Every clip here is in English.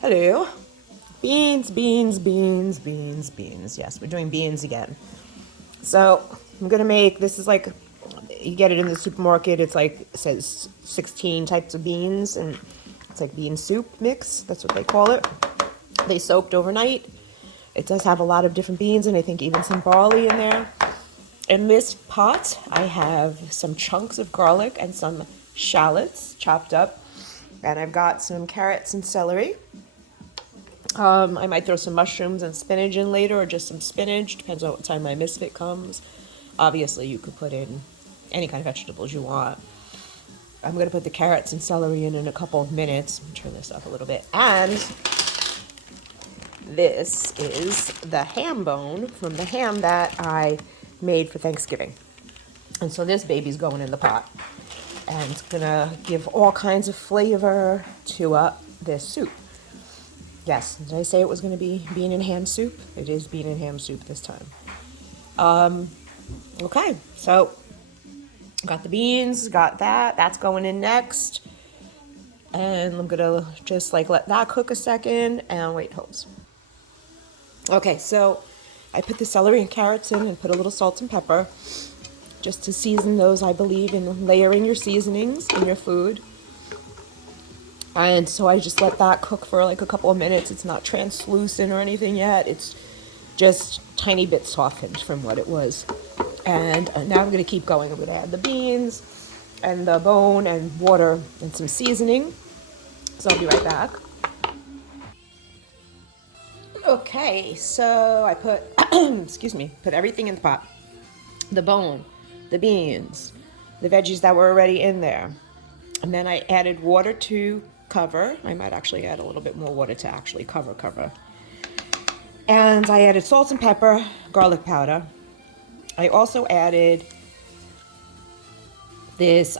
Hello. Beans, beans, beans, beans, beans. Yes, we're doing beans again. So I'm gonna make this is like you get it in the supermarket. It's like it says 16 types of beans, and it's like bean soup mix. That's what they call it. They soaked overnight. It does have a lot of different beans, and I think even some barley in there. In this pot, I have some chunks of garlic and some shallots chopped up, and I've got some carrots and celery. I might throw some mushrooms and spinach in later, or just some spinach. Depends on what time my misfit comes. Obviously, you could put in any kind of vegetables you want. I'm going to put the carrots and celery in a couple of minutes. Turn this up a little bit. And this is the ham bone from the ham that I made for Thanksgiving. And so this baby's going in the pot. And it's going to give all kinds of flavor to this soup. Yes, did I say it was going to be bean and ham soup? It is bean and ham soup this time. Okay, so got the beans, got that. That's going in next. And I'm going to just like let that cook a second and wait, hold. Okay, so I put the celery and carrots in and put a little salt and pepper just to season those. I believe in layering your seasonings in your food. And so I just let that cook for like a couple of minutes. It's not translucent or anything yet. It's just tiny bit softened from what it was. And now I'm going to keep going. I'm going to add the beans and the bone and water and some seasoning. So I'll be right back. Okay, so I put, put everything in the pot. The bone, the beans, the veggies that were already in there. And then I added water to cover. I might actually add a little bit more water to actually cover. And I added salt and pepper, garlic powder. I also added this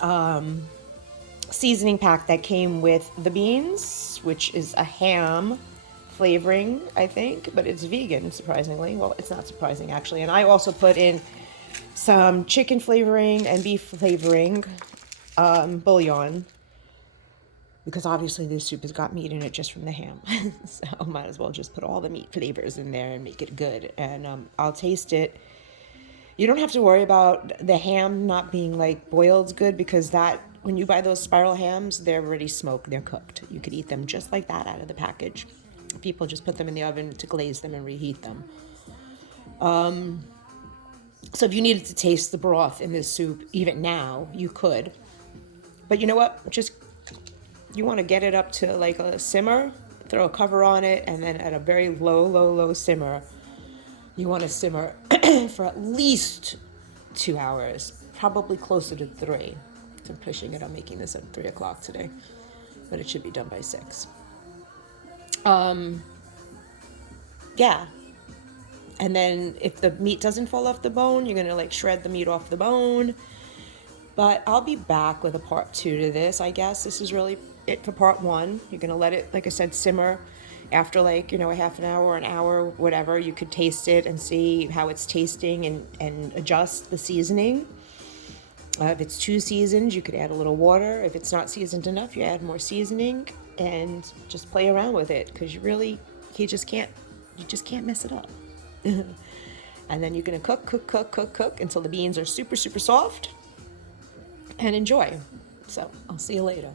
seasoning pack that came with the beans, which is a ham flavoring, I think, but it's vegan, surprisingly. Well, it's not surprising, actually. And I also put in some chicken flavoring and beef flavoring, bouillon, because obviously this soup has got meat in it just from the ham. So I might as well just put all the meat flavors in there and make it good. And I'll taste it. You don't have to worry about the ham not being like boiled good, because that, when you buy those spiral hams, they're already smoked, they're cooked. You could eat them just like that out of the package. People just put them in the oven to glaze them and reheat them. So if you needed to taste the broth in this soup, even now, you could. But you know what? You want to get it up to like a simmer, throw a cover on it, and then at a very low simmer, you want to simmer for at least 2 hours, probably closer to 3. I'm pushing it. I'm making this at 3 o'clock today, but it should be done by 6. Yeah. And then if the meat doesn't fall off the bone, you're going to like shred the meat off the bone. But I'll be back with a part 2 to this, I guess. This is really it for part 1. You're going to let it, like I said, simmer. After like, a half an hour or an hour, whatever, you could taste it and see how it's tasting and adjust the seasoning. If it's too seasoned, you could add a little water. If it's not seasoned enough, you add more seasoning and just play around with it, because you just can't mess it up. And then you're going to cook until the beans are super, super soft, and enjoy. So I'll see you later.